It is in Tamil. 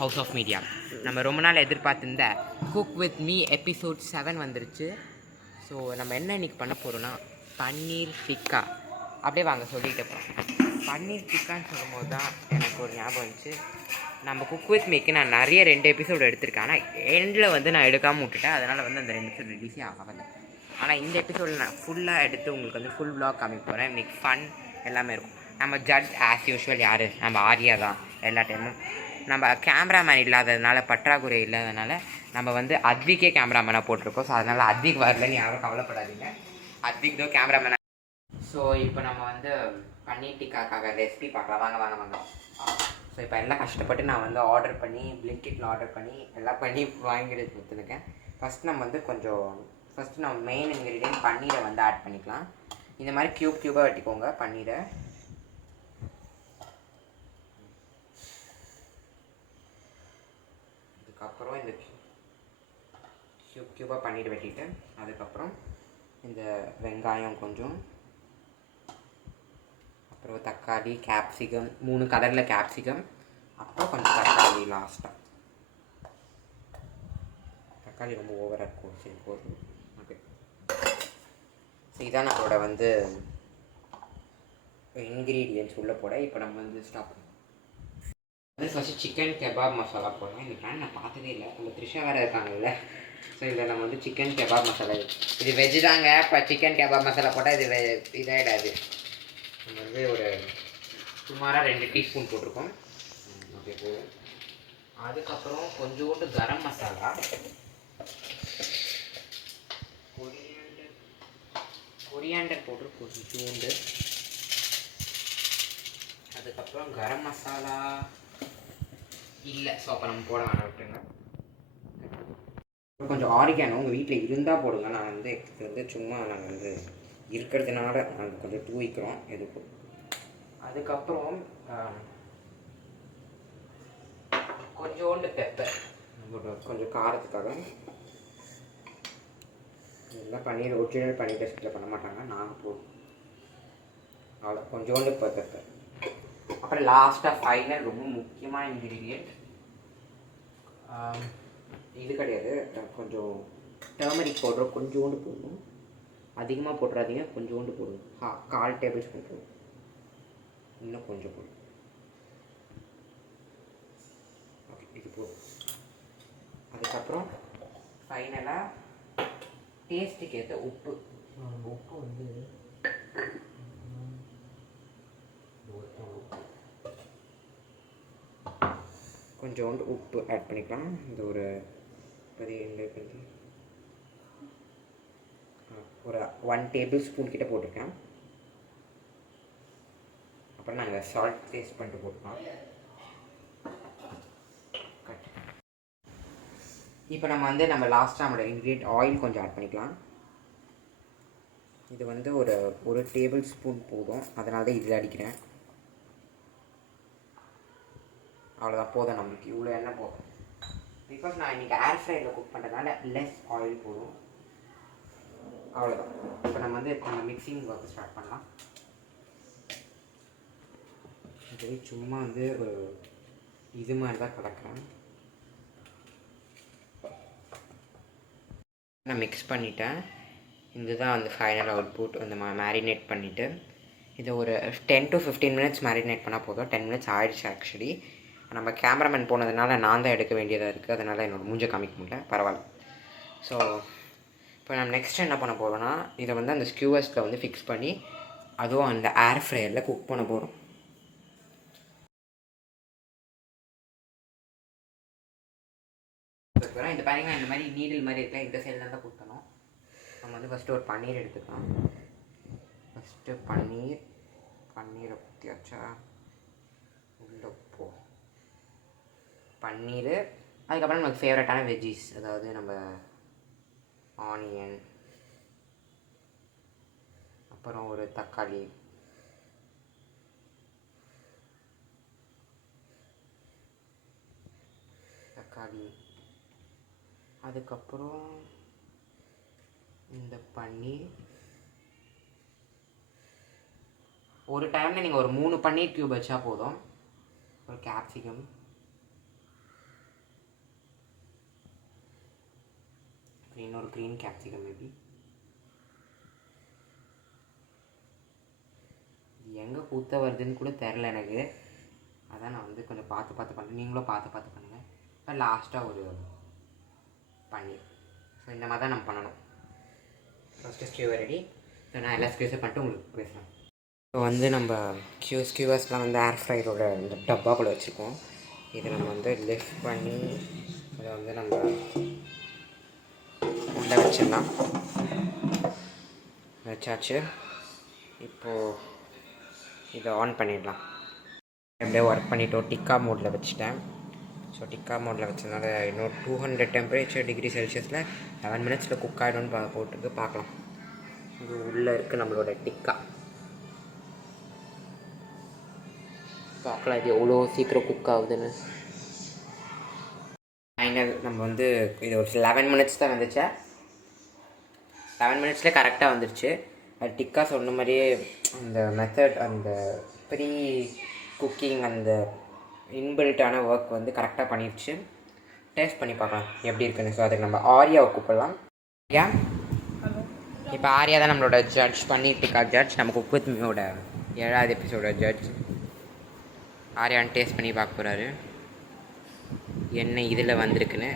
House of media. நம்ம ரொம்ப நாள் எதிர்பார்த்துருந்த குக் வித் மீ எபிசோட் 7 வந்துருச்சு. ஸோ நம்ம என்ன இன்றைக்கி பண்ண போகிறோன்னா பன்னீர் டிக்கா. அப்படியே வாங்க சொல்லிகிட்டு போகிறோம். பன்னீர் டிக்கான்னு சொல்லும்போது தான் எனக்கு ஒரு ஞாபகம் வந்துச்சு. நம்ம குக் வித் மீக்கு நான் நிறைய 2 எபிசோடு எடுத்திருக்கேன். ஆனால் எண்டில் வந்து நான் எடுக்காமல் விட்டுட்டேன். அதனால் வந்து அந்த 2 எபிசோட் ரிலீஸே ஆகலை. ஆனால் இந்த எபிசோடில் நான் ஃபுல்லாக எடுத்து உங்களுக்கு வந்து ஃபுல் விளாக் காமிக்க போகிறேன். இன்றைக்கி ஃபன் எல்லாமே இருக்கும். நம்ம ஜட்ஜ் ஆஸ் யூஷுவல் யார்? நம்ம ஆர்யா தான். எல்லா டைமும் நம்ம கேமராமேன் இல்லாததுனால, பற்றாக்குறை இல்லாததுனால நம்ம வந்து அத்விக்கே கேமராமேனாக போட்டிருக்கோம். ஸோ அதனால் அத்விக் வரலன்னு யாரும் கவலைப்படாதீங்க. அத்விக் தான் கேமராமேனாக. ஸோ இப்போ நம்ம வந்து பன்னீர் டிக்காக்காக ரெசிபி பார்க்கலாம். வாங்க வாங்க வாங்க. ஸோ இப்போ எல்லாம் கஷ்டப்பட்டு நான் வந்து ஆர்டர் பண்ணி பிளிங்கிட்டில் ஆர்டர் பண்ணி எல்லாம் பண்ணி வாங்கிட்டு கொடுத்துருக்கேன். ஃபஸ்ட் நம்ம மெயின் இன்க்ரீடியன்ட் பன்னீரை வந்து ஆட் பண்ணிக்கலாம். இந்த மாதிரி க்யூபாக வெட்டிக்கோங்க பன்னீரை. அதுக்கப்புறம் இந்த க்யூபாக பன்னீர் வெட்டிட்டு அதுக்கப்புறம் இந்த வெங்காயம் கொஞ்சம், அப்புறம் தக்காளி, கேப்சிகம் 3 கலரில் கேப்சிகம், அப்புறம் கொஞ்சம் தக்காளி லாஸ்ட்டாக. தக்காளி ரொம்ப ஓவராக இருக்கும். சரி போதும். ஓகே. ஸோ இதான் நம்மளோட வந்து இன்க்ரீடியன்ட்ஸ் உள்ளே போட. இப்போ நம்ம வந்து ஸ்டாப் வந்து ஃபஸ்ட்டு சிக்கன் கெபாப் மசாலா போடுறோம். இந்த பிராண்ட் நான் பார்த்ததே இல்லை. நம்ம த்ரிஷா வேறு இருக்காங்கல்ல. ஸோ இதில் நம்ம வந்து சிக்கன் கெபாப் மசாலா, இது வெஜ்ஜு தாங்க. இப்போ சிக்கன் கெபாப் மசாலா போட்டால் இது இதாகிடாது. நம்ம வந்து ஒரு சுமாராக 2 டீஸ்பூன் போட்டிருக்கோம். ஓகே போதும். அதுக்கப்புறம் கொஞ்சோண்டு கரம் மசாலா, கொரியாண்டர் போட்டு கொஞ்சோண்டு. அதுக்கப்புறம் கரம் மசாலா இல்லை. ஸோ அப்போ நம்ம போட வேணாம், விட்டுருங்க. கொஞ்சம் ஆரிகானோ உங்கள் வீட்டில் இருந்தால் போடுங்க. நான் வந்து இது வந்து சும்மா நாங்கள் வந்து இருக்கிறதுனால நாங்கள் கொஞ்சம் தூவிக்கிறோம் எதுக்கும். அதுக்கப்புறம் கொஞ்சோண்டு பெப்பர் கொஞ்சம் காரத்துக்காக. இதெல்லாம் பன்னீர் ஒரிஜினல் பன்னீர் டெஸ்ட்டில் பண்ண மாட்டாங்க, நாங்கள் போடுவோம். அவ்வளோ கொஞ்சோண்டு பெப்பர். அப்புறம் லாஸ்ட்டாக ஃபைனல் ரொம்ப முக்கியமான இன்க்ரீடியன்ட் இது கிடையாது, கொஞ்சம் டர்மரிக் பவுடர் கொஞ்சோண்டு போடணும். அதிகமாக போட்டுறாதீங்க, கொஞ்சோண்டு போடணும். 1/4 டேபிள் ஸ்பூன் போடணும். இன்னும் கொஞ்சம் போடணும். ஓகே, இது போதும். அதுக்கப்புறம் ஃபைனலாக டேஸ்ட்டுக்கு ஏற்ற உப்பு வந்து கொஞ்சோண்டு உப்பு ஆட் பண்ணிக்கலாம். இந்த ஒரு 1 டேபிள் ஸ்பூன் கிட்ட போட்டிருக்கேன். அப்புறம் நாங்கள் சால்ட் டேஸ்ட் பண்ணிட்டு போட்டுக்கலாம். இப்போ நம்ம லாஸ்ட்டாக நம்மளோட இன்க்ரீடியன்ட் ஆயில் கொஞ்சம் ஆட் பண்ணிக்கலாம். இது வந்து ஒரு டேபிள் ஸ்பூன் போதும். அதனால தான் இதில் அடிக்கிறேன். அவ்வளோதான், போதும். நம்மளுக்கு இவ்வளோ எண்ணெய் போதும். பிகாஸ் நான் இன்றைக்கி ஏர் ஃப்ரையில் குக் பண்ணுறதுனால லெஸ் ஆயில் போதும். அவ்வளோதான். இப்போ நம்ம மிக்சிங் ஒர்க்கு ஸ்டார்ட் பண்ணலாம். சரி, சும்மா வந்து ஒரு இது மாதிரி தான் கலக்கிறேன். நான் மிக்ஸ் பண்ணிட்டேன். இதுதான் வந்து ஃபைனல் அவுட்புட். அந்த மேரினேட் பண்ணிவிட்டு இதை ஒரு 10 to 15 மினிட்ஸ் மேரினேட் பண்ணால் போதும். 10 மினிட்ஸ் ஆயிடுச்சு ஆக்சுவலி. நம்ம கேமராமேன் போனதுனால நான் தான் எடுக்க வேண்டியதாக இருக்குது. அதனால் என்னோடய மூஞ்சை காமிக்க முடியல, பரவாயில்ல. ஸோ இப்போ நம்ம நெக்ஸ்ட் என்ன பண்ண போகிறோன்னா, இதை வந்து அந்த ஸ்கியூவர்ஸில் வந்து ஃபிக்ஸ் பண்ணி அதுவும் அந்த ஏர் ஃப்ரையரில் குக் பண்ண போகிறோம். இந்த பார்த்தீங்கன்னா இந்த மாதிரி நீடில் மாதிரி இருக்கலாம். இந்த சைடில் தான் குத்தணும். நம்ம வந்து ஃபஸ்ட்டு ஒரு பன்னீர் எடுத்துக்கலாம். ஃபஸ்ட்டு பன்னீரை குத்தியாச்சா உள்ள போ பன்னீர். அதுக்கப்புறம் நமக்கு ஃபேவரட்டான வெஜ்ஜீஸ், அதாவது நம்ம ஆனியன், அப்புறம் ஒரு தக்காளி, அதுக்கப்புறம் இந்த பன்னீர். ஒரு டைமில் நீங்கள் ஒரு 3 பன்னீர் க்யூப் வச்சா போதும். ஒரு கேப்சிகம், ஒரு க்ரீன் கேப்சிகம் மேபி. எங்கே குத்த வருதுன்னு கூட தெரில எனக்கு. அதான் நான் வந்து கொஞ்சம் பார்த்து பண்ணுறேன். நீங்களும் பார்த்து பண்ணுங்கள். லாஸ்ட்டாக ஒரு பன்னீர். ஸோ இந்த மாதிரி தான் நம்ம பண்ணணும். First skewer ready. ஸோ நான் எல்லா ஸ்கியூஸை பண்ணிட்டு உங்களுக்கு பேசுகிறேன். ஸோ வந்து நம்ம ஸ்கியூவர்ஸ்லாம் வந்து ஏர் ஃப்ரையரோட இந்த டப்பாக்குள்ளே வச்சுருக்கோம். இதை நம்ம வந்து லிஃப்ட் பண்ணி அதை வந்து நம்ம உள்ளே வச்சிடலாம். வச்சாச்சு. இப்போது இதை ஆன் பண்ணிடலாம். எப்படியே ஒர்க் பண்ணிவிட்டோம். டிக்கா மோடில் வச்சுட்டேன். ஸோ டிக்கா மோடில் வச்சதுனால இன்னும் 200 டெம்பரேச்சர் டிகிரி செல்சியஸில் 7 மினிட்ஸில் குக் ஆகிடும்னு போட்டுருக்கு. பார்க்கலாம். இது உள்ளே இருக்குது நம்மளோட டிக்கா. பார்க்கலாம் இது எவ்வளோ சீக்கிரம் குக் ஆகுதுன்னு. ஃபைனல் நம்ம வந்து இது ஒரு 11 மினிட்ஸ் தான் வந்துச்சு. 7 மினிட்ஸ்லேயே கரெக்டாக வந்துடுச்சு. அது டிக்கா சொன்ன மாதிரியே அந்த மெத்தட், அந்த ப்ரீ குக்கிங், அந்த இன்பில்ட்டான ஒர்க் வந்து கரெக்டாக பண்ணிடுச்சு. டேஸ்ட் பண்ணி பார்க்கலாம் எப்படி இருக்குன்னு. ஸோ அதுக்கு நம்ம ஆரியாவை கூப்பிடலாம். ஆரியா, இப்போ ஆரியா தான் நம்மளோட ஜட்ஜ், பன்னீர் டிக்கா ஜட்ஜ். நம்ம குக் வித் மீயோட 7வது எபிசோட ஜட்ஜ். ஆரியான்னு டேஸ்ட் பண்ணி பார்க்க போகிறாரு என்ன இதில் வந்திருக்குன்னு.